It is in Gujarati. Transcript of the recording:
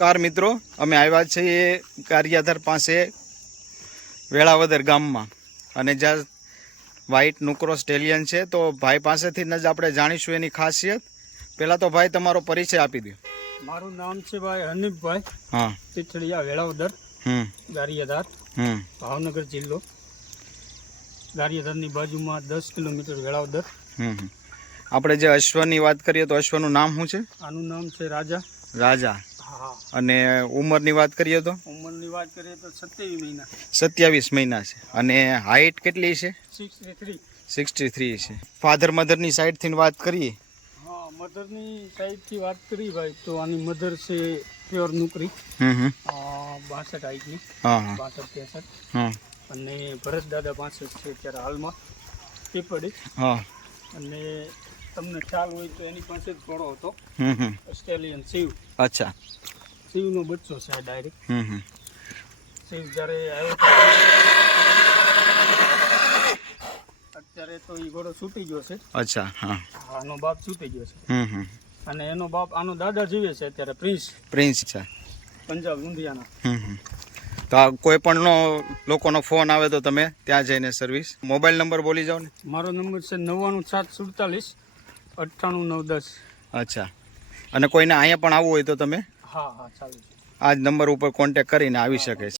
નમસ્કાર મિત્રો, અમે આવ્યા છીએ ગારિયાધાર પાસે વેળાવદર ગામમાં અને જ્યાં વ્હાઇટ નુકરો સ્ટેલિયન છે. તો ભાઈ પાસેથી જ આપણે જાણીશું એની ખાસિયત. પહેલાં તો ભાઈ તમારો પરિચય આપી દો. મારું નામ છે ભાઈ હનીફભાઈ. હા, તીથડિયા વેળાવદર, ગારિયાધાર, ભાવનગર જિલ્લો. ગારિયાધારની બાજુમાં 10 કિલોમીટર વેળાવદર. આપણે જે અશ્વની વાત કરીએ તો અશ્વનું નામ શું છે? આનું નામ છે રાજા. રાજા. હા. અને ઉંમરની વાત કરીએ તો? ઉંમરની વાત કરીએ તો 27 મહિના. 27 મહિના છે. અને હાઇટ કેટલી છે? 63 છે. ફાધર મધરની સાઈડથી વાત કરીએ? હા, મધરની સાઈડથી વાત કરી ભાઈ તો આની મધર છે પ્યોર નુકરી, 62 હાઈટની. હા, 62-63. હા. અને ભરત દાદા પાસે છે અત્યારે હાલમાં પીપળી. હા. અને તમને ખ્યાલ હોય તો એની પાસે જ ઘોડો હતો, ઓસ્ટ્રેલિયન શિવ. અચ્છા. શિવનો બચ્ચો છે ડાયરેક્ટ. શિવ જ્યારે આવ્યો અત્યારે તો એ ઘોડો છૂટી ગયો છે. અચ્છા. હા, આનો બાપ છૂટી ગયો છે. અને એનો બાપ આનો દાદા જીવે છે અત્યારે, પ્રિન્સ છે, પંજાબ લુધિયાના. તો આ કોઈ પણ લોકોનો ફોન આવે તો તમે ત્યાં જઈને સર્વિસ. મોબાઈલ નંબર બોલી જાઓ ને. મારો નંબર છે 99-747-98-910. અચ્છા. અને કોઈને અહીંયા પણ આવવું હોય તો તમે હા ચાલુ છે. આ જ નંબર ઉપર કોન્ટેક કરીને આવી શકે છે.